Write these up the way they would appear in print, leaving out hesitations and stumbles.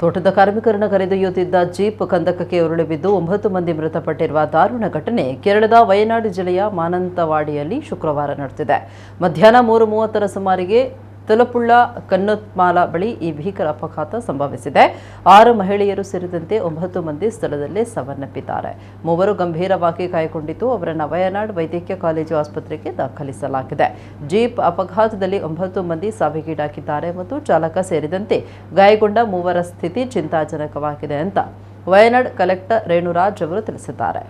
ತೋಟದ ಕಾರ್ಮಿಕರನ್ನು ಕರೆದೊಯ್ಯುತ್ತಿದ್ದ ಜೀಪ್ ಕಂದಕಕ್ಕೆ ಉರುಳಿ ಬಿದ್ದು 9 ಮಂದಿ ಮೃತಪಟ್ಟಿರುವ ದಾರುಣ ಘಟನೆ ಕೇರಳದ ವಯನಾಡು ಜಿಲ್ಲೆಯ ಮಾನಂತವಾಡಿಯಲ್ಲಿ ಶುಕ್ರವಾರ ನಡೆದಿದೆ. ಮಧ್ಯಾಹ್ನ 3:30ರ ಸುಮಾರಿಗೆ ತುಲಪುಳ್ಳ ಕನ್ನತ್ಮಾಲ ಬಳಿ ಈ ಭೀಕರ ಅಪಘಾತ ಸಂಭವಿಸಿದೆ. 6 ಮಹಿಳೆಯರು ಸೇರಿದಂತೆ 9 ಮಂದಿ ಸ್ಥಳದಲ್ಲೇ ಸಾವನ್ನಪ್ಪಿದ್ದಾರೆ. 3 ಗಂಭೀರವಾಗಿ ಗಾಯಗೊಂಡಿದ್ದು ಅವರನ್ನು ವಯನಾಡ್ ವೈದ್ಯಕೀಯ ಕಾಲೇಜು ಆಸ್ಪತ್ರೆಗೆ ದಾಖಲಿಸಲಾಗಿದೆ. ಜೀಪ್ ಅಪಘಾತದಲ್ಲಿ 9 ಮಂದಿ ಸಾವಿಗೀಡಾಗಿದ್ದಾರೆ ಮತ್ತು ಚಾಲಕ ಸೇರಿದಂತೆ ಗಾಯಗೊಂಡ 3ರ ಸ್ಥಿತಿ ಚಿಂತಾಜನಕವಾಗಿದೆ ಅಂತ ವಯನಾಡ್ ಕಲೆಕ್ಟರ್ ರೇಣುರಾಜ್ ಅವರು ತಿಳಿಸಿದ್ದಾರೆ.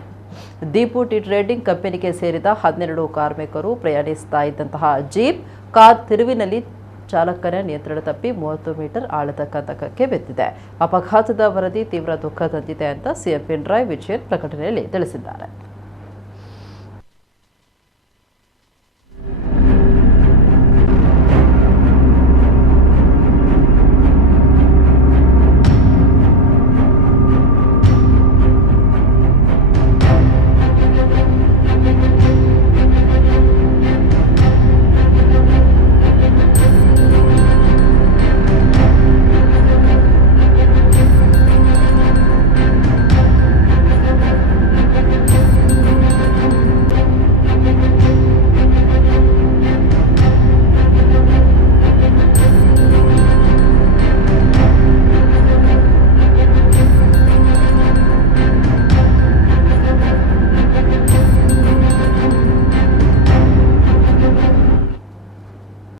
ದೀಪು ಟಿ ಟ್ರೇಡಿಂಗ್ ಕಂಪನಿಗೆ ಸೇರಿದ 12 ಕಾರ್ಮಿಕರು ಪ್ರಯಾಣಿಸ್ತಾ ಇದ್ದಂತಹ ಜೀಪ್ ಕಾರ್ ತಿರುವಿನಲ್ಲಿ ಚಾಲಕನ ನಿಯಂತ್ರಣ ತಪ್ಪಿ 30 ಮೀಟರ್ ಆಳದ ಕಂದಕಕ್ಕೆ ಬಿದ್ದಿದೆ. ಅಪಘಾತದ ವರದಿ ತೀವ್ರ ದುಃಖ ತಂದಿದೆ ಅಂತ ಸಿಎಂ ಪಿಣರಾಯಿ ವಿಜಯನ್ ಪ್ರಕಟಣೆಯಲ್ಲಿ ತಿಳಿಸಿದ್ದಾರೆ.